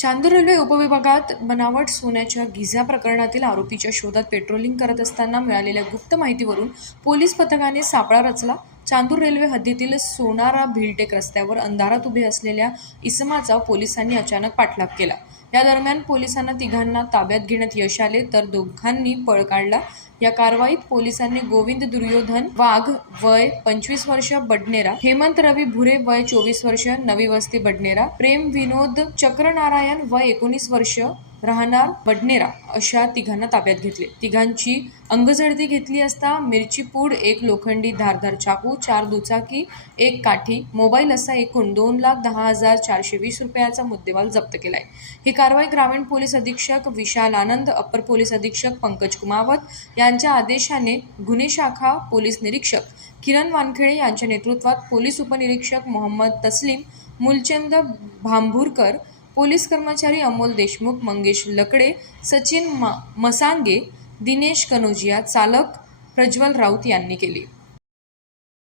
Chandur railway उपविभागात बनावट सोन्याच्या Giza प्रकरणातील आरोपीच्या शोधात पेट्रोलिंग करत असताना मिळालेल्या गुप्त माहितीवरून पोलीस पथकाने सापळा रचला. चांदूर रेल्वे हद्दीतील सोनारा भिलटेक रस्त्यावर अंधारात उभे असलेल्या इसमाचा पोलिसांनी अचानक पाठलाग केला. या दरम्यान पोलिसांना तिघांना ताब्यात घेण्यात यश आले तर दोघांनी पळ काढला. या कारवाईत पोलिसांनी गोविंद दुर्योधन वाघ वय पंचवीस वर्ष बडनेरा हेमंत रवी भुरे वय चोवीस वर्ष नवी वस्ती बडनेरा प्रेम विनोद चक्रनारायण वय एकोणीस वर्ष राहणार बडनेरा अशा तिघांना ताब्यात घेतले. तिघांची अंगझडती घेतली असता मिरची पूड एक लोखंडी धारधार चाकू चार दुचाकी एक काठी मोबाईल असा एकूण दोन लाख दहा हजार चारशे वीस रुपयाचा मुद्देमाल जप्त केलाय. ही कारवाई ग्रामीण पोलीस अधीक्षक विशाल आनंद अप्पर पोलीस अधीक्षक पंकज कुमावत यांच्या आदेशाने गुन्हे शाखा पोलीस निरीक्षक किरण वानखेडे यांच्या नेतृत्वात पोलीस उपनिरीक्षक मोहम्मद तस्लीम मुलचंद भांभूरकर पोलीस कर्मचारी अमोल देशमुख मंगेश लकडे सचिन म मसांगे दिनेश कनोजिया चालक प्रज्वल राऊत यांनी केली.